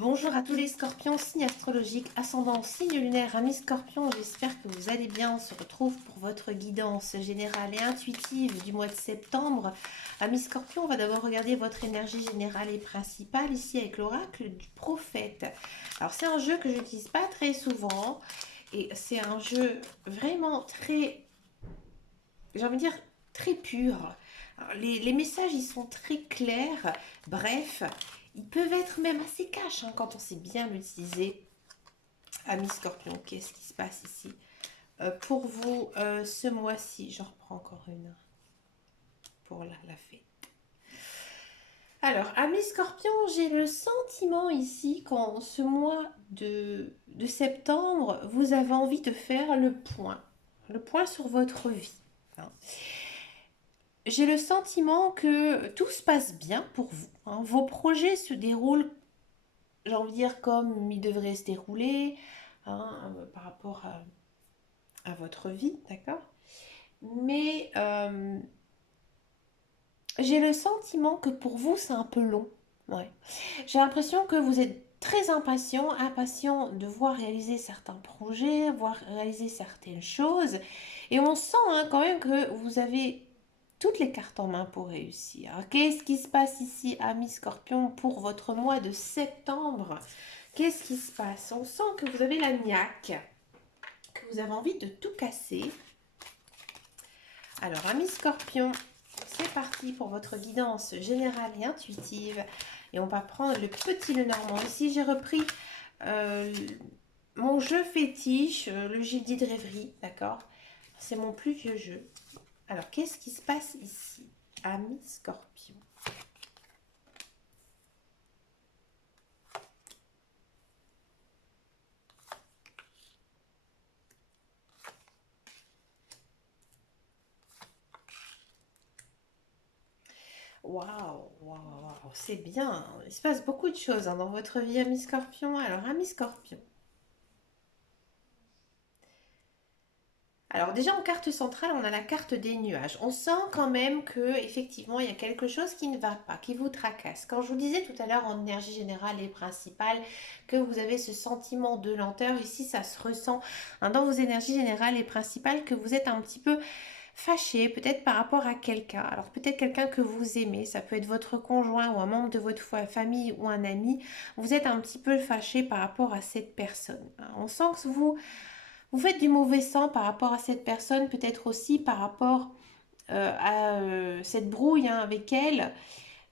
Bonjour à tous les scorpions, signe astrologique, ascendant, signe lunaire, amis scorpions, j'espère que vous allez bien. On se retrouve pour votre guidance générale et intuitive du mois de septembre. Amis scorpions, on va d'abord regarder votre énergie générale et principale ici avec l'oracle du prophète. Alors c'est un jeu que je n'utilise pas très souvent et c'est un jeu vraiment très, j'ai envie de dire, très pur. Alors, les messages, ils sont très clairs, bref. Ils peuvent être même assez cash quand on sait bien l'utiliser. Amis Scorpion, qu'est-ce qui se passe ici pour vous ce mois-ci? Je reprends encore une pour la fête. Alors, amis Scorpion, j'ai le sentiment ici qu'en ce mois de septembre, vous avez envie de faire le point sur votre vie. Hein. J'ai le sentiment que tout se passe bien pour vous. Vos projets se déroulent, j'ai envie de dire, comme ils devraient se dérouler par rapport à votre vie, d'accord. Mais j'ai le sentiment que pour vous, c'est un peu long. Ouais. J'ai l'impression que vous êtes très impatient de voir réaliser certains projets, voir réaliser certaines choses. Et on sent quand même que vous avez toutes les cartes en main pour réussir. Qu'est-ce qui se passe ici, amis Scorpion, pour votre mois de septembre? Qu'est-ce qui se passe? On sent que vous avez la niaque, que vous avez envie de tout casser. Alors, amis Scorpion, c'est parti pour votre guidance générale et intuitive. Et on va prendre le petit Lenormand. Ici, j'ai repris mon jeu fétiche, le jeudi de rêverie, d'accord? C'est mon plus vieux jeu. Alors, qu'est-ce qui se passe ici, amis Scorpion? Waouh, waouh, waouh, c'est bien. Il se passe beaucoup de choses dans votre vie, amis Scorpion. Alors, amis Scorpion. Alors déjà en carte centrale, on a la carte des nuages. On sent quand même que effectivement il y a quelque chose qui ne va pas, qui vous tracasse. Quand je vous disais tout à l'heure en énergie générale et principale que vous avez ce sentiment de lenteur, ici ça se ressent dans vos énergies générales et principales que vous êtes un petit peu fâché, peut-être par rapport à quelqu'un. Alors peut-être quelqu'un que vous aimez, ça peut être votre conjoint ou un membre de votre famille ou un ami. Vous êtes un petit peu fâché par rapport à cette personne. On sent que vous faites du mauvais sang par rapport à cette personne, peut-être aussi par rapport à cette brouille avec elle.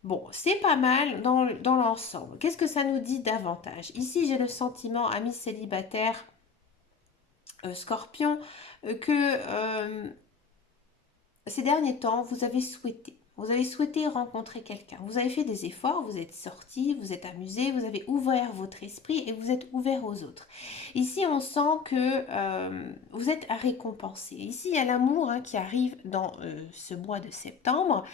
Bon, c'est pas mal dans l'ensemble. Qu'est-ce que ça nous dit davantage? Ici, j'ai le sentiment, amis célibataires, scorpion, que ces derniers temps, vous avez souhaité rencontrer quelqu'un. Vous avez fait des efforts, vous êtes sorti, vous êtes amusé, vous avez ouvert votre esprit et vous êtes ouvert aux autres. Ici, on sent que vous êtes récompensé. Ici, il y a l'amour qui arrive dans ce mois de septembre.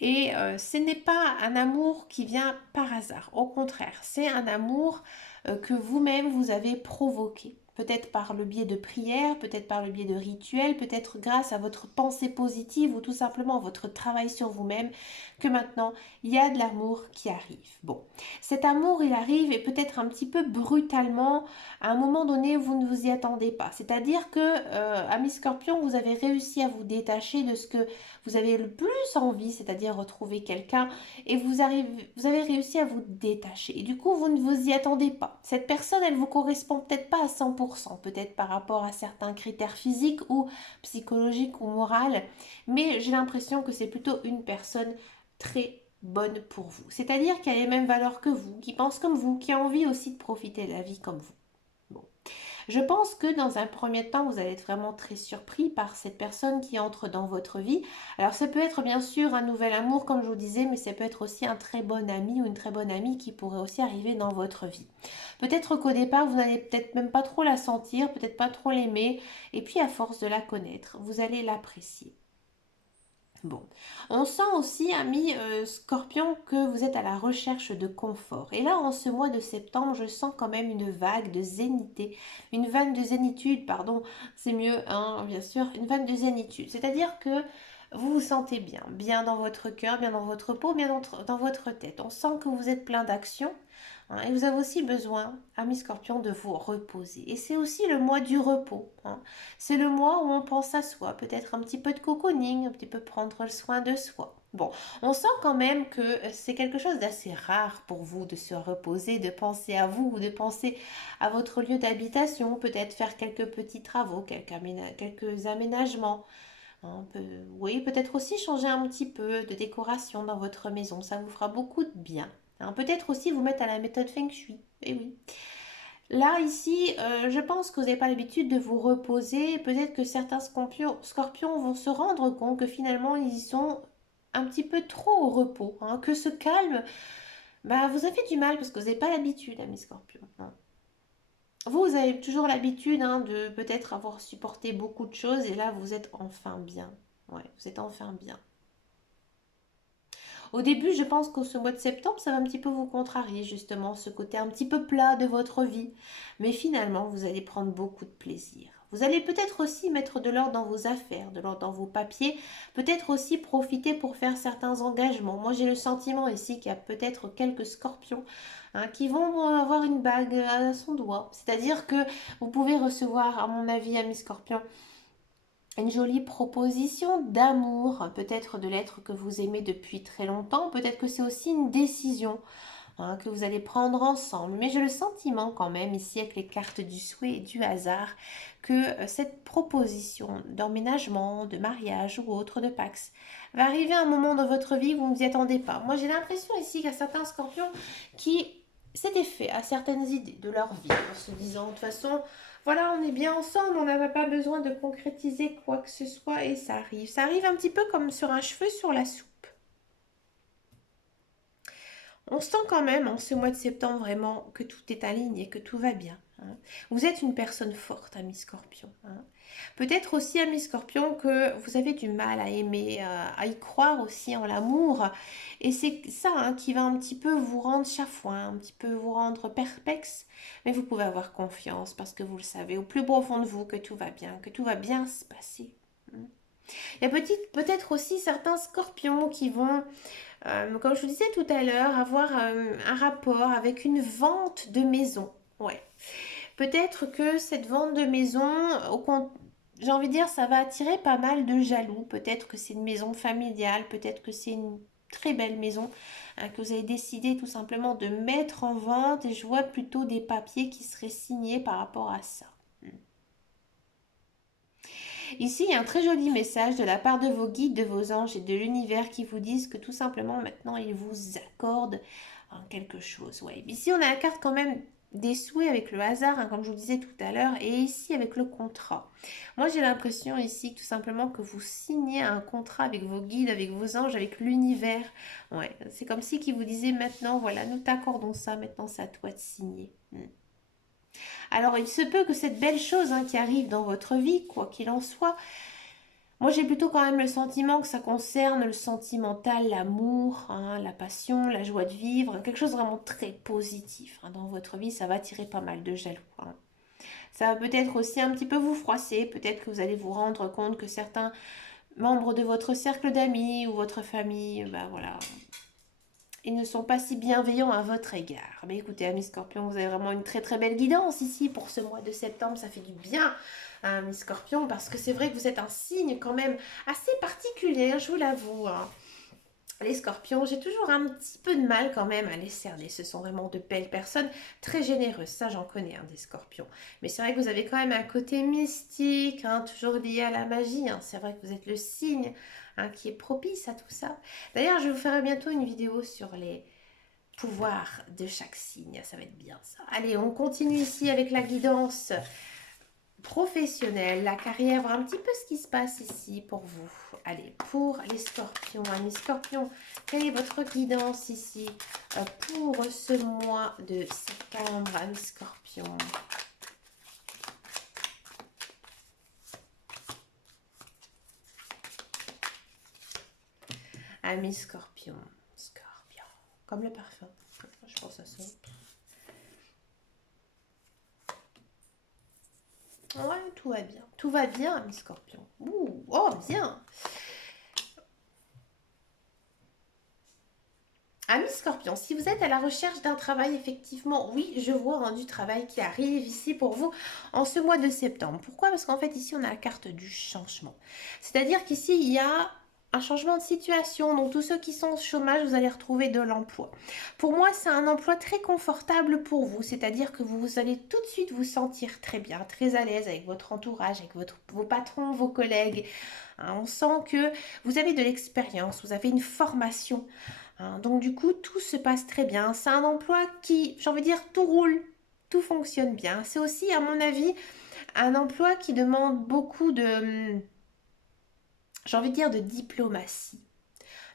Et ce n'est pas un amour qui vient par hasard. Au contraire, c'est un amour que vous-même vous avez provoqué. Peut-être par le biais de prières, peut-être par le biais de rituels, peut-être grâce à votre pensée positive ou tout simplement votre travail sur vous-même, que maintenant il y a de l'amour qui arrive. Bon, cet amour il arrive et peut-être un petit peu brutalement, à un moment donné vous ne vous y attendez pas. C'est-à-dire que, amis scorpions, vous avez réussi à vous détacher de ce que vous avez le plus envie, c'est-à-dire retrouver quelqu'un, et vous avez réussi à vous détacher. Et du coup, vous ne vous y attendez pas. Cette personne, elle vous correspond peut-être pas à 100%, peut-être par rapport à certains critères physiques ou psychologiques ou moraux, mais j'ai l'impression que c'est plutôt une personne très bonne pour vous. C'est-à-dire qu'elle a les mêmes valeurs que vous, qui pense comme vous, qui a envie aussi de profiter de la vie comme vous. Bon. Je pense que dans un premier temps, vous allez être vraiment très surpris par cette personne qui entre dans votre vie. Alors ça peut être bien sûr un nouvel amour, comme je vous disais, mais ça peut être aussi un très bon ami ou une très bonne amie qui pourrait aussi arriver dans votre vie. Peut-être qu'au départ, vous n'allez peut-être même pas trop la sentir, peut-être pas trop l'aimer, et puis à force de la connaître, vous allez l'apprécier. Bon, on sent aussi, amis scorpion, que vous êtes à la recherche de confort. Et là, en ce mois de septembre, je sens quand même une vague de zénité, une vague de zénitude, pardon, c'est mieux, bien sûr, une vague de zénitude. C'est-à-dire que vous vous sentez bien, bien dans votre cœur, bien dans votre peau, bien dans votre tête. On sent que vous êtes plein d'action, hein. Et vous avez aussi besoin, amis Scorpion, de vous reposer. Et c'est aussi le mois du repos, hein. C'est le mois où on pense à soi, peut-être un petit peu de cocooning, un petit peu prendre soin de soi. Bon, on sent quand même que c'est quelque chose d'assez rare pour vous de se reposer, de penser à vous, ou de penser à votre lieu d'habitation, peut-être faire quelques petits travaux, quelques aménagements. Oui, peut-être aussi changer un petit peu de décoration dans votre maison, ça vous fera beaucoup de bien. Hein, peut-être aussi vous mettre à la méthode Feng Shui. Eh oui. Là, ici, je pense que vous n'avez pas l'habitude de vous reposer. Peut-être que certains scorpions vont se rendre compte que finalement, ils sont un petit peu trop au repos. Hein, que ce calme, bah, vous avez du mal parce que vous n'avez pas l'habitude, amis scorpions. Hein. Vous avez toujours l'habitude de peut-être avoir supporté beaucoup de choses et là, vous êtes enfin bien. Ouais, vous êtes enfin bien. Au début, je pense qu'au ce mois de septembre, ça va un petit peu vous contrarier, justement, ce côté un petit peu plat de votre vie. Mais finalement, vous allez prendre beaucoup de plaisir. Vous allez peut-être aussi mettre de l'ordre dans vos affaires, de l'ordre dans vos papiers, peut-être aussi profiter pour faire certains engagements. Moi, j'ai le sentiment ici qu'il y a peut-être quelques scorpions qui vont avoir une bague à son doigt. C'est-à-dire que vous pouvez recevoir, à mon avis, amis scorpions, une jolie proposition d'amour, peut-être de l'être que vous aimez depuis très longtemps, peut-être que c'est aussi une décision que vous allez prendre ensemble. Mais j'ai le sentiment quand même ici avec les cartes du souhait et du hasard que cette proposition d'emménagement, de mariage ou autre de Pax va arriver à un moment dans votre vie où vous ne vous y attendez pas. Moi j'ai l'impression ici qu'il y a certains scorpions qui s'étaient fait à certaines idées de leur vie en se disant de toute façon voilà, on est bien ensemble, on n'avait pas besoin de concrétiser quoi que ce soit et ça arrive. Ça arrive un petit peu comme sur un cheveu sur la soupe. On sent quand même en ce mois de septembre vraiment que tout est aligné, que tout va bien. Hein. Vous êtes une personne forte, ami Scorpion. Hein. Peut-être aussi, ami Scorpion, que vous avez du mal à aimer, à y croire aussi en l'amour. Et c'est ça qui va un petit peu vous rendre chafouin, un petit peu vous rendre perplexe. Mais vous pouvez avoir confiance parce que vous le savez au plus profond de vous que tout va bien, que tout va bien se passer. Hein. Il y a peut-être aussi certains scorpions qui vont comme je vous disais tout à l'heure, avoir un rapport avec une vente de maison. Ouais. Peut-être que cette vente de maison, j'ai envie de dire, ça va attirer pas mal de jaloux. Peut-être que c'est une maison familiale, peut-être que c'est une très belle maison que vous avez décidé tout simplement de mettre en vente et je vois plutôt des papiers qui seraient signés par rapport à ça. Ici, il y a un très joli message de la part de vos guides, de vos anges et de l'univers qui vous disent que tout simplement maintenant, ils vous accordent quelque chose. Ouais. Ici, on a la carte quand même des souhaits avec le hasard, comme je vous disais tout à l'heure, et ici avec le contrat. Moi, j'ai l'impression ici tout simplement que vous signez un contrat avec vos guides, avec vos anges, avec l'univers. Ouais. C'est comme si qu'ils vous disaient maintenant, voilà, nous t'accordons ça, maintenant c'est à toi de signer. Alors, il se peut que cette belle chose qui arrive dans votre vie, quoi qu'il en soit, moi j'ai plutôt quand même le sentiment que ça concerne le sentimental, l'amour, la passion, la joie de vivre, quelque chose de vraiment très positif dans votre vie, ça va attirer pas mal de jaloux. Ça va peut-être aussi un petit peu vous froisser, peut-être que vous allez vous rendre compte que certains membres de votre cercle d'amis ou votre famille, ben voilà, ils ne sont pas si bienveillants à votre égard. Mais écoutez, amis scorpions, vous avez vraiment une très très belle guidance ici pour ce mois de septembre. Ça fait du bien, amis scorpions, parce que c'est vrai que vous êtes un signe quand même assez particulier, je vous l'avoue. Les scorpions, j'ai toujours un petit peu de mal quand même à les cerner. Ce sont vraiment de belles personnes, très généreuses. Ça, j'en connais, des scorpions. Mais c'est vrai que vous avez quand même un côté mystique, toujours lié à la magie. C'est vrai que vous êtes le signe qui est propice à tout ça. D'ailleurs, je vous ferai bientôt une vidéo sur les pouvoirs de chaque signe. Ça va être bien ça. Allez, on continue ici avec la guidance professionnelle, la carrière, voir un petit peu ce qui se passe ici pour vous. Allez, pour les scorpions, amis scorpions, quelle est votre guidance ici pour ce mois de septembre, amis scorpions? Amis scorpions, scorpion, comme le parfum, je pense à ça. Ouais, tout va bien. Tout va bien, mes scorpions. Ouh, oh, bien. Amis Scorpion, si vous êtes à la recherche d'un travail, effectivement, oui, je vois du travail qui arrive ici pour vous en ce mois de septembre. Pourquoi? Parce qu'en fait, ici, on a la carte du changement. C'est-à-dire qu'ici, il y a un changement de situation. Donc, tous ceux qui sont au chômage, vous allez retrouver de l'emploi. Pour moi, c'est un emploi très confortable pour vous. C'est-à-dire que vous allez tout de suite vous sentir très bien, très à l'aise avec votre entourage, avec vos patrons, vos collègues. Hein, on sent que vous avez de l'expérience, vous avez une formation. Hein, donc du coup, tout se passe très bien. C'est un emploi qui, j'ai envie de dire, tout roule, tout fonctionne bien. C'est aussi, à mon avis, un emploi qui demande beaucoup de, j'ai envie de dire, de diplomatie,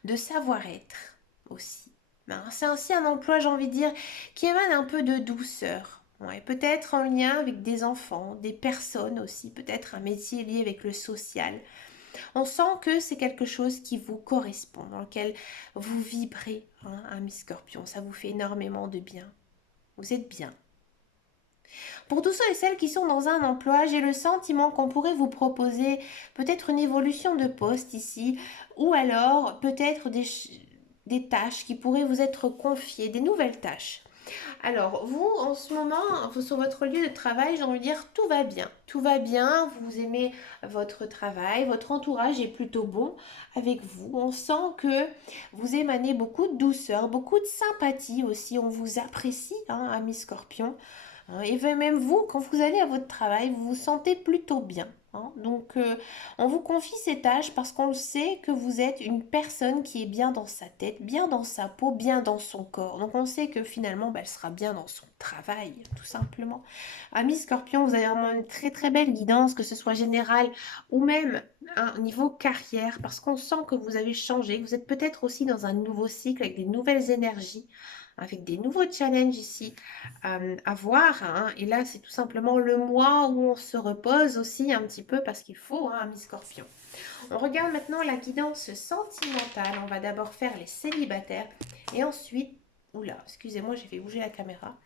de savoir-être aussi. Hein, c'est aussi un emploi, j'ai envie de dire, qui émane un peu de douceur. Ouais, peut-être en lien avec des enfants, des personnes aussi, peut-être un métier lié avec le social. On sent que c'est quelque chose qui vous correspond, dans lequel vous vibrez, hein, ami Scorpion. Ça vous fait énormément de bien. Vous êtes bien. Pour tous ceux et celles qui sont dans un emploi, j'ai le sentiment qu'on pourrait vous proposer peut-être une évolution de poste ici, ou alors peut-être des tâches qui pourraient vous être confiées, des nouvelles tâches. Alors, vous, en ce moment, sur votre lieu de travail, j'ai envie de dire, tout va bien. Tout va bien, vous aimez votre travail, votre entourage est plutôt bon avec vous. On sent que vous émanez beaucoup de douceur, beaucoup de sympathie aussi. On vous apprécie, hein, ami Scorpion. Hein, et même vous, quand vous allez à votre travail, vous vous sentez plutôt bien. Hein. Donc, on vous confie ces tâches parce qu'on sait que vous êtes une personne qui est bien dans sa tête, bien dans sa peau, bien dans son corps. Donc, on sait que finalement, bah, elle sera bien dans son travail, tout simplement. Ami Scorpion, vous avez vraiment une très très belle guidance, que ce soit générale ou même au niveau carrière, parce qu'on sent que vous avez changé, que vous êtes peut-être aussi dans un nouveau cycle avec des nouvelles énergies, avec des nouveaux challenges ici à voir. Hein. Et là, c'est tout simplement le mois où on se repose aussi un petit peu parce qu'il faut, hein, ami Scorpion. On regarde maintenant la guidance sentimentale. On va d'abord faire les célibataires et ensuite, oula, excusez-moi, j'ai fait bouger la caméra.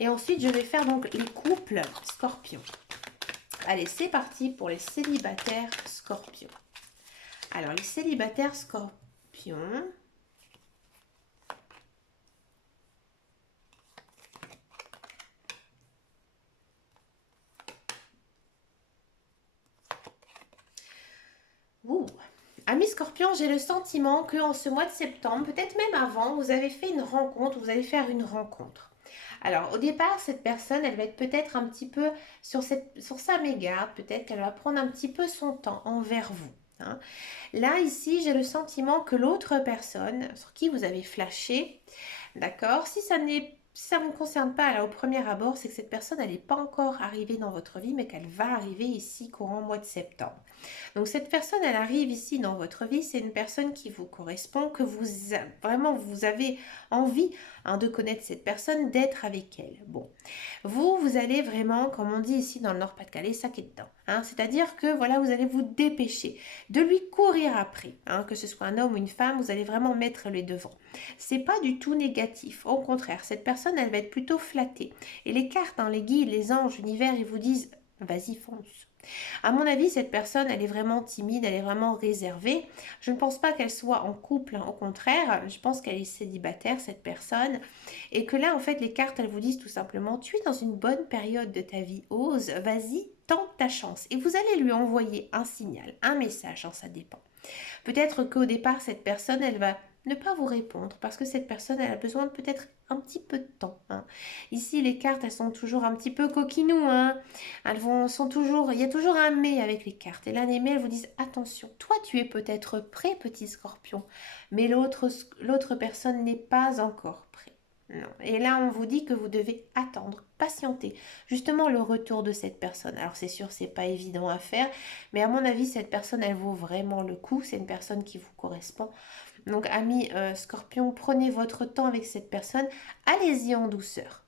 Et ensuite, je vais faire donc les couples Scorpion. Allez, c'est parti pour les célibataires Scorpion. Alors, les célibataires Scorpion. Ouh. Ami Scorpion, j'ai le sentiment que en ce mois de septembre, peut-être même avant, vous avez fait une rencontre, vous allez faire une rencontre. Alors, au départ, cette personne, elle va être peut-être un petit peu sur sa mégarde, peut-être qu'elle va prendre un petit peu son temps envers vous. Hein. Là, ici, j'ai le sentiment que l'autre personne sur qui vous avez flashé, d'accord, si ça ne vous concerne pas là au premier abord, c'est que cette personne, elle n'est pas encore arrivée dans votre vie, mais qu'elle va arriver ici courant mois de septembre. Donc cette personne, elle arrive ici dans votre vie, c'est une personne qui vous correspond, que vraiment vous avez envie, hein, de connaître cette personne, d'être avec elle. Bon, vous allez vraiment, comme on dit ici dans le Nord-Pas-de-Calais, saquer dedans. Hein, c'est-à-dire que voilà, vous allez vous dépêcher de lui courir après, hein, que ce soit un homme ou une femme, vous allez vraiment mettre les devants. C'est pas du tout négatif, au contraire, cette personne, elle va être plutôt flattée. Et les cartes, hein, les guides, les anges, l'univers, ils vous disent, vas-y, fonce. À mon avis, cette personne, elle est vraiment timide, elle est vraiment réservée. Je ne pense pas qu'elle soit en couple, hein, au contraire, je pense qu'elle est célibataire, cette personne. Et que là, en fait, les cartes, elles vous disent tout simplement, tu es dans une bonne période de ta vie, ose, vas-y, tente ta chance. Et vous allez lui envoyer un signal, un message, hein, ça dépend. Peut-être qu'au départ, cette personne, elle va ne pas vous répondre parce que cette personne, elle a besoin de peut-être un petit peu de temps. Hein. Ici, les cartes, elles sont toujours un petit peu coquinous. Hein. Il y a toujours un mais avec les cartes. Et là, les mais, elles vous disent, attention, toi, tu es peut-être prêt, petit scorpion, mais l'autre personne n'est pas encore prêt. Non. Et là, on vous dit que vous devez attendre, patienter, justement le retour de cette personne. Alors c'est sûr, c'est pas évident à faire, mais à mon avis, cette personne, elle vaut vraiment le coup. C'est une personne qui vous correspond. Donc, amis Scorpion, prenez votre temps avec cette personne. Allez-y en douceur.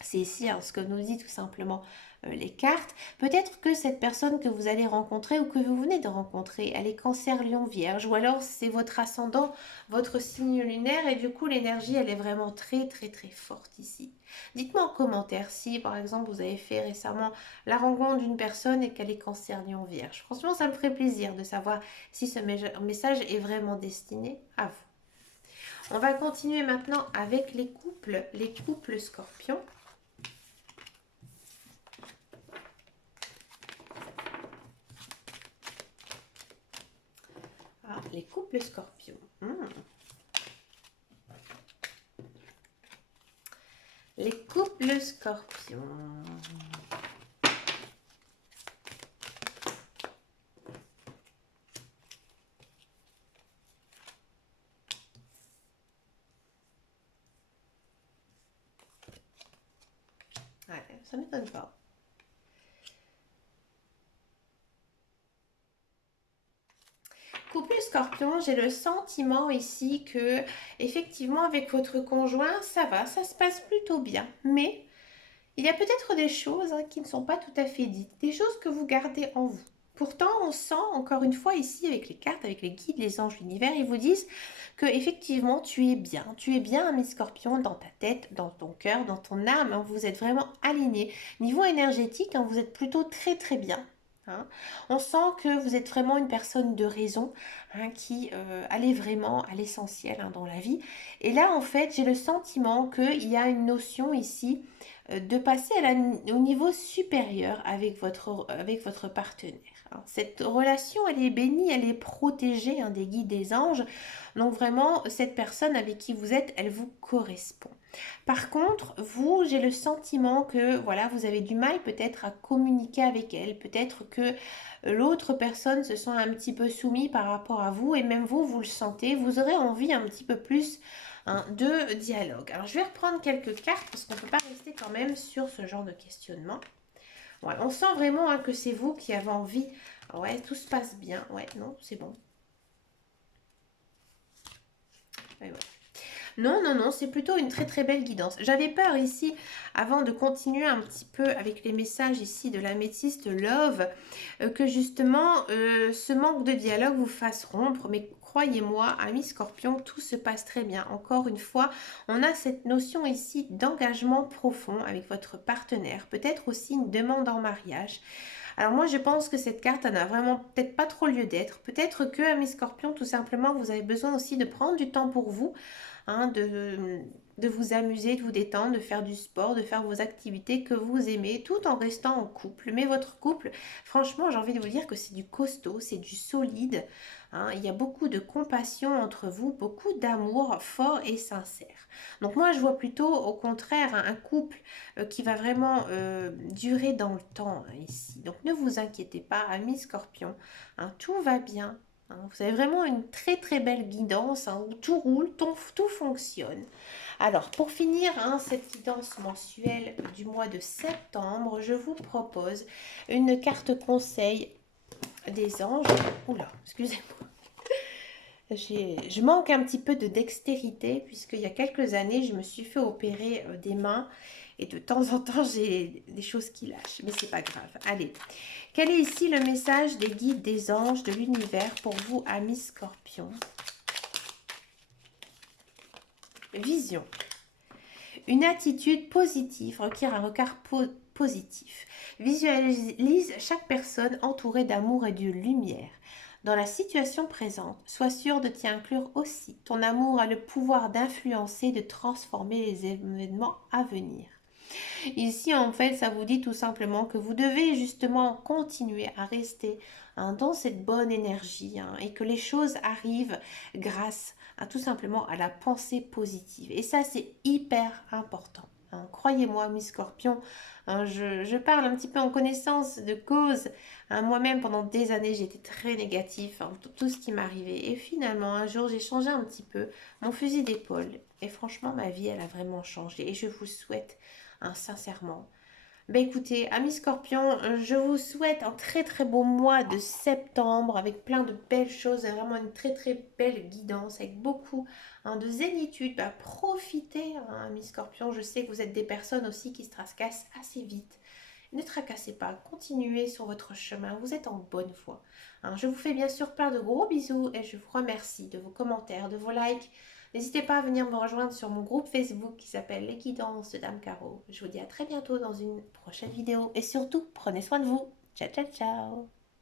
C'est ici, hein, ce que nous dit tout simplement les cartes. Peut-être que cette personne que vous allez rencontrer ou que vous venez de rencontrer, elle est Cancer, Lion, Vierge, ou alors c'est votre ascendant, votre signe lunaire, et du coup l'énergie, elle est vraiment très très très forte ici. Dites-moi en commentaire si, par exemple, vous avez fait récemment la rencontre d'une personne et qu'elle est Cancer, Lion, Vierge. Franchement, ça me ferait plaisir de savoir si ce message est vraiment destiné à vous. On va continuer maintenant avec les couples scorpions. Ah, les couples scorpions. Les couples scorpions. Ouais, ça m'étonne pas. Couple scorpion, j'ai le sentiment ici que effectivement avec votre conjoint, ça va, ça se passe plutôt bien. Mais il y a peut-être des choses qui ne sont pas tout à fait dites, des choses que vous gardez en vous. Pourtant, on sent encore une fois ici avec les cartes, avec les guides, les anges, l'univers, ils vous disent que effectivement tu es bien ami scorpion dans ta tête, dans ton cœur, dans ton âme, hein, vous êtes vraiment aligné. Niveau énergétique, hein, vous êtes plutôt très très bien. Hein. On sent que vous êtes vraiment une personne de raison hein, qui allait vraiment à l'essentiel hein, dans la vie. Et là, en fait, j'ai le sentiment qu'il y a une notion ici de passer au niveau supérieur avec votre partenaire. Hein. Cette relation, elle est bénie, elle est protégée hein, des guides des anges. Donc vraiment, cette personne avec qui vous êtes, elle vous correspond. Par contre, vous, j'ai le sentiment que voilà, vous avez du mal peut-être à communiquer avec elle. Peut-être que l'autre personne se sent un petit peu soumis par rapport à vous et même vous, vous le sentez. Vous aurez envie un petit peu plus hein, de dialogue. Alors, je vais reprendre quelques cartes parce qu'on ne peut pas rester quand même sur ce genre de questionnement. Ouais, on sent vraiment hein, que c'est vous qui avez envie. Ouais, tout se passe bien. Ouais, non, c'est bon. Ouais, ouais. Non, non, non, c'est plutôt une très très belle guidance. J'avais peur ici, avant de continuer un petit peu avec les messages ici de l'améthyste Love, que justement ce manque de dialogue vous fasse rompre. Mais croyez-moi, ami Scorpion, tout se passe très bien. Encore une fois, on a cette notion ici d'engagement profond avec votre partenaire. Peut-être aussi une demande en mariage. Alors moi je pense que cette carte n'a vraiment peut-être pas trop lieu d'être. Peut-être que, ami Scorpion, tout simplement, vous avez besoin aussi de prendre du temps pour vous hein, de vous amuser, de vous détendre, de faire du sport, de faire vos activités que vous aimez, tout en restant en couple. Mais votre couple, franchement, j'ai envie de vous dire que c'est du costaud, c'est du solide. Hein. Il y a beaucoup de compassion entre vous, beaucoup d'amour fort et sincère. Donc moi, je vois plutôt au contraire un couple qui va vraiment durer dans le temps hein, ici. Donc ne vous inquiétez pas, amis Scorpion, hein, tout va bien. Hein. Vous avez vraiment une très très belle guidance hein, où tout roule, tout fonctionne. Alors pour finir hein, cette guidance mensuelle du mois de septembre, je vous propose une carte conseil des anges. Oula, excusez-moi. Je manque un petit peu de dextérité puisqu'il y a quelques années, je me suis fait opérer des mains et de temps en temps, j'ai des choses qui lâchent, mais c'est pas grave. Allez, quel est ici le message des guides, des anges, de l'univers pour vous, amis Scorpions? Vision. Une attitude positive requiert un regard positif. Visualise chaque personne entourée d'amour et de lumière. Dans la situation présente, sois sûr de t'y inclure aussi. Ton amour a le pouvoir d'influencer, de transformer les événements à venir. Ici, en fait, ça vous dit tout simplement que vous devez justement continuer à rester hein, dans cette bonne énergie hein, et que les choses arrivent grâce à tout simplement à la pensée positive. Et ça, c'est hyper important. Hein. Croyez-moi, mes scorpions, hein, je parle un petit peu en connaissance de cause. Hein, moi-même, pendant des années, j'étais très négatif, hein, tout ce qui m'arrivait. Et finalement, un jour, j'ai changé un petit peu mon fusil d'épaule. Et franchement, ma vie, elle a vraiment changé. Et je vous souhaite hein, sincèrement. Ben écoutez, amis scorpions, je vous souhaite un très très beau mois de septembre avec plein de belles choses, vraiment une très très belle guidance avec beaucoup hein, de zénitude. Ben, profitez, hein, amis scorpions, je sais que vous êtes des personnes aussi qui se tracassent assez vite. Ne tracassez pas, continuez sur votre chemin, vous êtes en bonne voie. Hein, je vous fais bien sûr plein de gros bisous et je vous remercie de vos commentaires, de vos likes. N'hésitez pas à venir me rejoindre sur mon groupe Facebook qui s'appelle Les Guidances de Dame Caro. Je vous dis à très bientôt dans une prochaine vidéo et surtout, prenez soin de vous. Ciao, ciao, ciao.